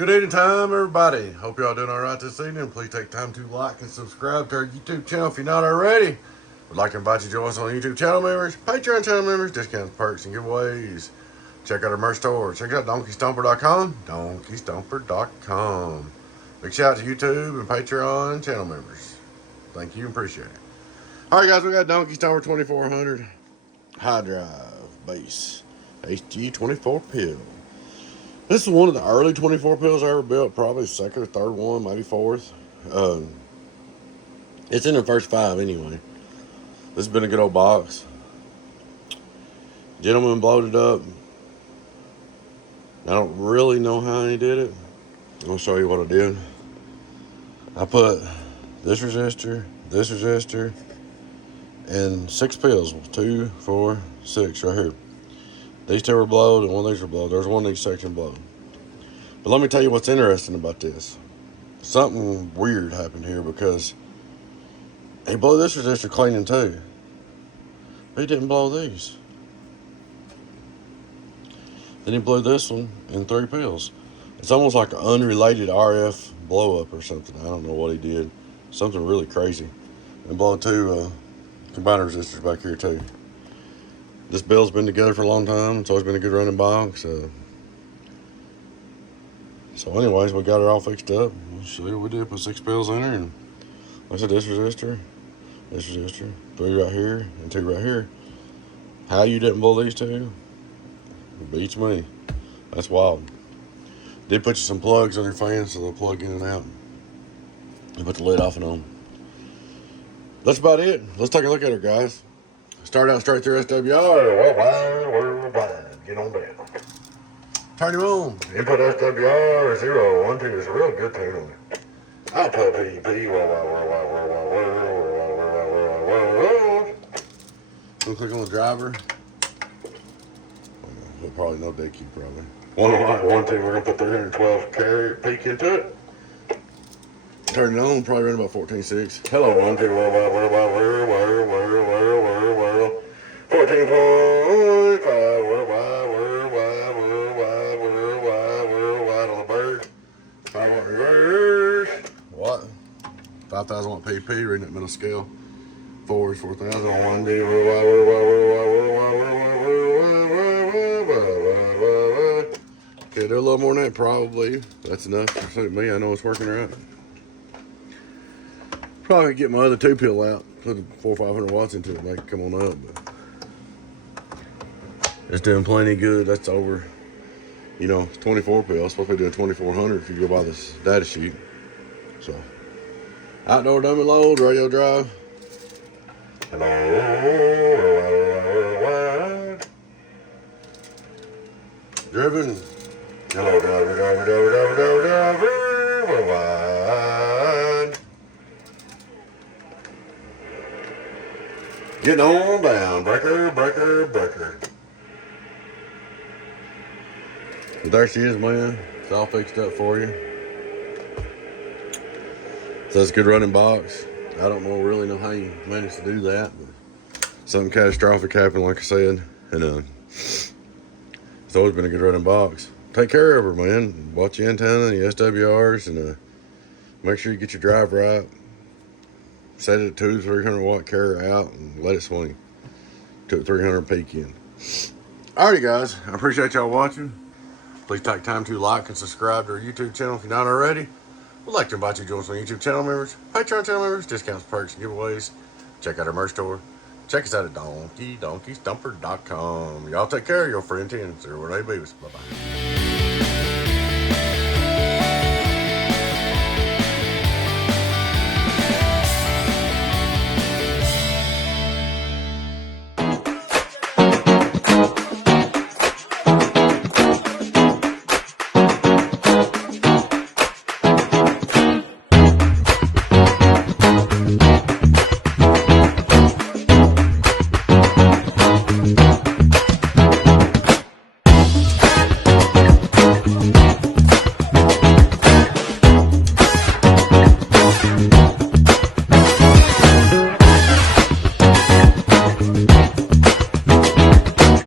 Good evening time, everybody. Hope y'all doing all right this evening. Please take time to like and subscribe to our YouTube channel if you're not already. We'd like to invite you to join us on YouTube channel members, Patreon channel members, discounts, perks, and giveaways. Check out our merch store. Check out DonkeyStomper.com, DonkeyStomper.com. Big shout out to YouTube and Patreon channel members. Thank you and appreciate it. All right, guys, we got Donkey Stomper 2400 high drive base HG24Pill. This is one of the early 24 pills I ever built, probably second or third one, maybe fourth. It's in the first 5 anyway. This has been a good old box. Gentleman blowed it up. I don't really know how he did it. I'll show you what I did. I put this resistor, and 6 pills. 2, 4, 6 right here. These 2 were blowed and one of these were blowed. There's one in each section blowed. But let me tell you what's interesting about this. Something weird happened here because he blew this resistor cleaning too. But he didn't blow these. Then he blew this one in 3 pills. It's almost like an unrelated RF blow up or something. I don't know what he did. Something really crazy. And blow 2 combiner resistors back here too. This build's been together for a long time. It's always been a good running box. So anyways, we got it all fixed up. We'll show you what we did. Put 6 pills in there, and like I said, this resistor, 3 right here, and 2 right here. How you didn't blow these 2 beats me. That's wild. Did put you some plugs on your fans so they'll plug in and out. And put the lid off and on. That's about it. Let's take a look at her, guys. Start out straight through SWR. Get on down. Turn him on. Input SWR 012 is a real good tune on it. Output PDP. We'll click on the driver. Probably no day key, probably. 1, 2, we're gonna put 312 carrier peak into it. Turn it on, probably running about 14.6. Hello, 1, 2, 14.5, on the bird. 5 watt reverse. What? 5,000 watt PP, reading that middle scale. 4 is 4,000. 1, 2, okay, do a little more than that, probably. That's enough to suit me. I know it's working right. Probably get my other 2 pill out, put 400 or 500 watts into it, make it come on up. But it's doing plenty good. That's over, you know, 24 pill. It's supposed to be doing 2400 if you go by this data sheet. So, outdoor dummy load, radio drive. Hello. Driven. Hello, driver. Getting on down. Breaker. But there she is, man. It's all fixed up for you. So it's a good running box. I don't really know how you managed to do that, but something catastrophic happened, like I said. And it's always been a good running box. Take care of her, man. Watch your antenna and your SWRs, and make sure you get your drive right. Set it at 200 to 300 watt carrier out and let it swing. 2 to 300 peak in. Alrighty, guys. I appreciate y'all watching. Please take time to like and subscribe to our YouTube channel if you're not already. We'd like to invite you to join us on YouTube channel members, Patreon channel members, discounts, perks, and giveaways. Check out our merch store. Check us out at DonkeyStomper.com. Y'all take care of your friend 10s or where they be. Bye-bye.